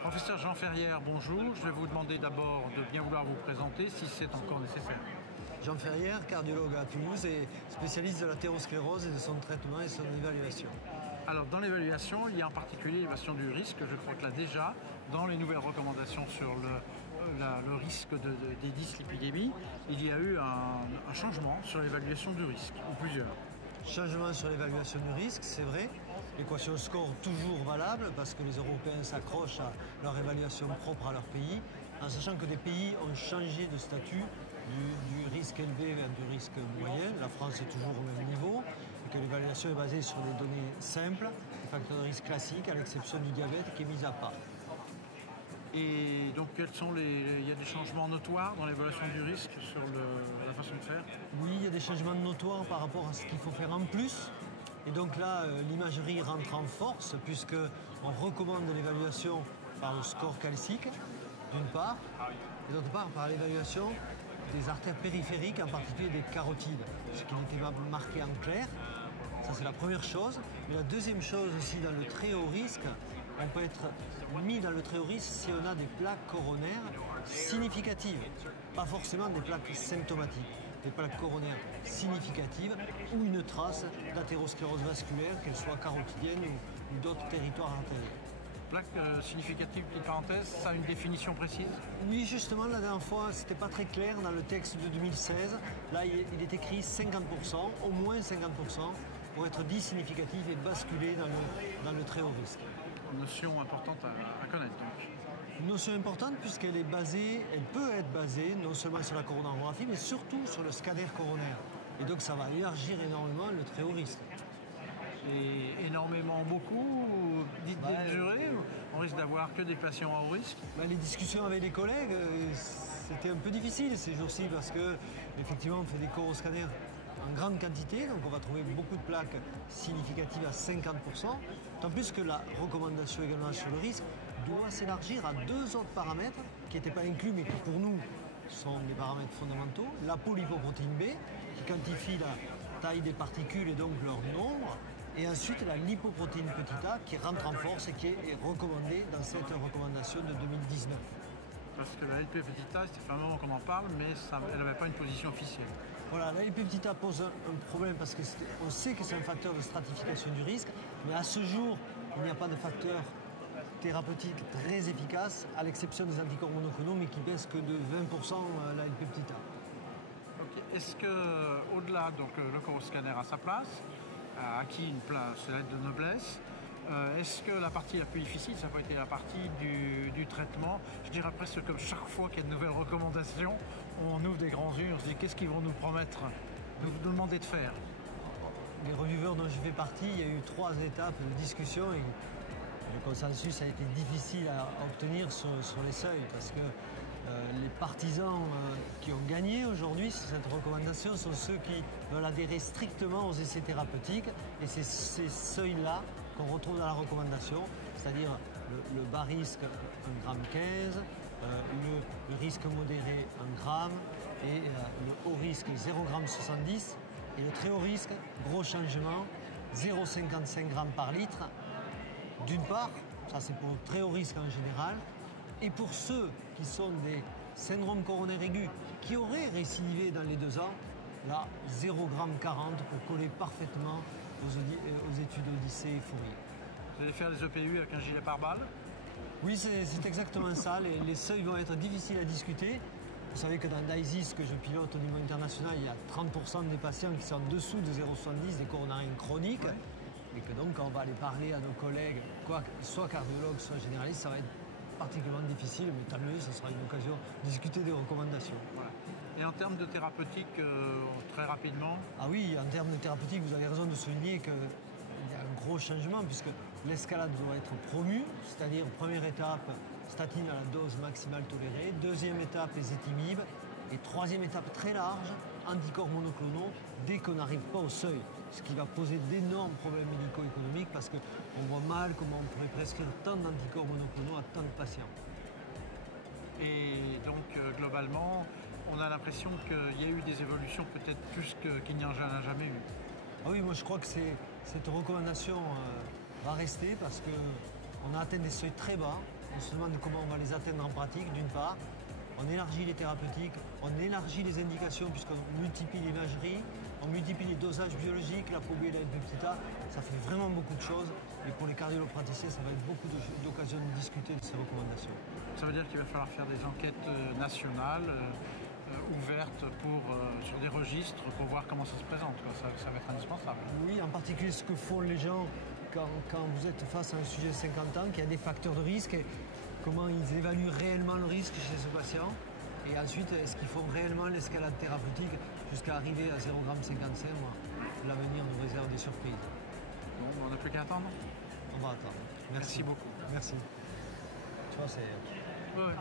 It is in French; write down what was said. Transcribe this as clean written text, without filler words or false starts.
Professeur Jean Ferrière, bonjour. Je vais vous demander d'abord de bien vouloir vous présenter si c'est encore nécessaire. Jean Ferrière, cardiologue à Toulouse et spécialiste de l'athérosclérose et de son traitement et son évaluation. Alors dans l'évaluation, il y a en particulier l'évaluation du risque. Je crois que là déjà, dans les nouvelles recommandations sur le risque des dyslipidémies, il y a eu un changement sur l'évaluation du risque, ou plusieurs. Changement sur l'évaluation du risque, c'est vrai. L'équation score toujours valable parce que les Européens s'accrochent à leur évaluation propre à leur pays, en sachant que des pays ont changé de statut du risque élevé vers du risque moyen. La France est toujours au même niveau et que l'évaluation est basée sur des données simples, des facteurs de risque classiques, à l'exception du diabète qui est mis à part. Et donc il y a des changements notoires dans l'évaluation du risque sur la façon de faire? Oui, il y a des changements notoires par rapport à ce qu'il faut faire en plus. Et donc là, l'imagerie rentre en force puisqu'on recommande l'évaluation par le score calcique, d'une part, et d'autre part par l'évaluation des artères périphériques, en particulier des carotides, ce qui n'était pas marqué en clair. Ça, c'est la première chose. Mais la deuxième chose aussi, dans le très haut risque, on peut être mis dans le très haut risque si on a des plaques coronaires significatives, pas forcément des plaques symptomatiques, des plaques coronaires significatives ou une trace d'athérosclérose vasculaire, qu'elle soit carotidienne ou d'autres territoires artériels. Plaque significative, petite parenthèse, ça a une définition précise? Oui, justement, la dernière fois, c'était pas très clair dans le texte de 2016. Là, il est écrit 50%, au moins 50%, pour être dit significatif et basculer dans le très haut risque. Une notion importante à connaître, donc. Une notion importante puisqu'elle est basée, elle peut être basée non seulement sur la coronarographie, mais surtout sur le scanner coronaire. Et donc, ça va élargir énormément le très haut risque. Et énormément, beaucoup, dites démesuré, on risque d'avoir que des patients à haut risque? Les discussions avec les collègues, c'était un peu difficile ces jours-ci parce que effectivement on fait des coroscanners en grande quantité, donc on va trouver beaucoup de plaques significatives à 50%, tant plus que la recommandation également sur le risque doit s'élargir à deux autres paramètres qui n'étaient pas inclus mais qui pour nous sont des paramètres fondamentaux. L'apolipoprotéine B qui quantifie la taille des particules et donc leur nombre, et ensuite la lipoprotéine petit a qui rentre en force et qui est recommandée dans cette recommandation de 2019. Parce que la LP petit a, ça fait un moment qu'on en parle, mais elle n'avait pas une position officielle. Voilà, la LP petit a pose un problème parce qu'on sait que c'est un facteur de stratification du risque, mais à ce jour, il n'y a pas de facteur thérapeutique très efficace, à l'exception des anticorps monoclonaux, mais qui baissent que de 20% la LP petit a. Okay. Est-ce que, au-delà, donc le coroscanner à sa place, a acquis une place, lettre de noblesse. Est-ce que la partie la plus difficile, ça n'a pas été la partie du traitement? Je dirais presque comme chaque fois qu'il y a de nouvelles recommandations, on ouvre des grands yeux, on se dit qu'est-ce qu'ils vont nous promettre, nous demander de faire? Les reviewers dont je fais partie, il y a eu 3 étapes de discussion et le consensus a été difficile à obtenir sur les seuils parce que les partisans qui ont gagné aujourd'hui sur cette recommandation sont ceux qui veulent adhérer strictement aux essais thérapeutiques et c'est ces seuils-là qu'on retrouve dans la recommandation, c'est-à-dire le bas risque 1,15 g, le risque modéré 1 g et le haut risque 0,70 g et le très haut risque, gros changement, 0,55 g par litre. D'une part, ça c'est pour le très haut risque en général, et pour ceux qui sont des syndromes coronaires aigus qui auraient récidivé dans les 2 ans, là, 0,40 g pour coller parfaitement aux études Odyssée et Fourier. Vous allez faire les EPU avec un gilet pare-balles? Oui, c'est exactement ça. Les seuils vont être difficiles à discuter. Vous savez que dans DISIS, que je pilote au niveau international, il y a 30% des patients qui sont en dessous de 0,70, des coronariens chroniques. Ouais. Et que donc, quand on va aller parler à nos collègues, soit cardiologues, soit généralistes, ça va être particulièrement difficile, mais tant mieux, ce sera une occasion de discuter des recommandations. Voilà. Et en termes de thérapeutique, très rapidement? Ah oui, en termes de thérapeutique, vous avez raison de souligner qu'il y a un gros changement puisque l'escalade doit être promue, c'est-à-dire première étape, statine à la dose maximale tolérée, deuxième étape, les étimibes, et troisième étape très large, anticorps monoclonaux, dès qu'on n'arrive pas au seuil, ce qui va poser d'énormes problèmes médico-économiques parce qu'on voit mal comment on pourrait prescrire tant d'anticorps monoclonaux à tant de patients. Et donc, globalement, on a l'impression qu'il y a eu des évolutions peut-être plus qu'il n'y en a jamais eu. Ah oui, moi je crois que cette recommandation va rester parce qu'on a atteint des seuils très bas. On se demande comment on va les atteindre en pratique, d'une part. On élargit les thérapeutiques, on élargit les indications puisqu'on multiplie l'imagerie, on multiplie les dosages biologiques, la probiolyte, etc. Ça fait vraiment beaucoup de choses. Et pour les cardiologues-praticiens, ça va être beaucoup d'occasions de discuter de ces recommandations. Ça veut dire qu'il va falloir faire des enquêtes nationales ouvertes sur des registres pour voir comment ça se présente. Ça va être indispensable. Oui, en particulier ce que font les gens quand vous êtes face à un sujet de 50 ans, qui a des facteurs de risque, et comment ils évaluent réellement le risque chez ce patient. Et ensuite, est-ce qu'ils font réellement l'escalade thérapeutique jusqu'à arriver à 0,55 g. L'avenir nous réserve des surprises. Bon, on n'a plus qu'à attendre. On va attendre. Merci beaucoup. Merci. Tu vois, c'est... Ouais.